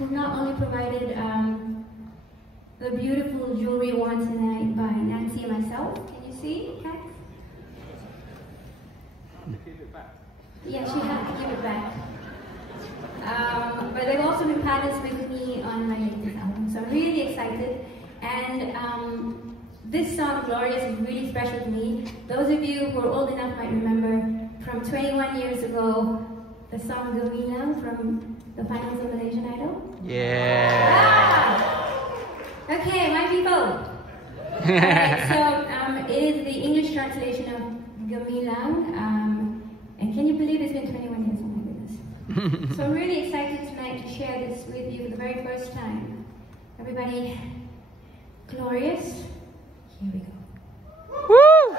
who not only provided the beautiful jewelry worn tonight by Nancy and myself. Can you see, Kat? Give it back. Yeah, she had to give it back. But they've also been partners with me on my latest album, so I'm really excited. And this song, Glorious, is really special to me. Those of you who are old enough might remember from 21 years ago, the song Gamilang from the finals of Malaysian Idol. Yeah. Ah! Okay, my people. Alright, so it is the English translation of Gamilang. And can you believe it's been 21 years? Oh my goodness. So I'm really excited tonight to share this with you for the very first time. Everybody, Glorious. Here we go. Woo!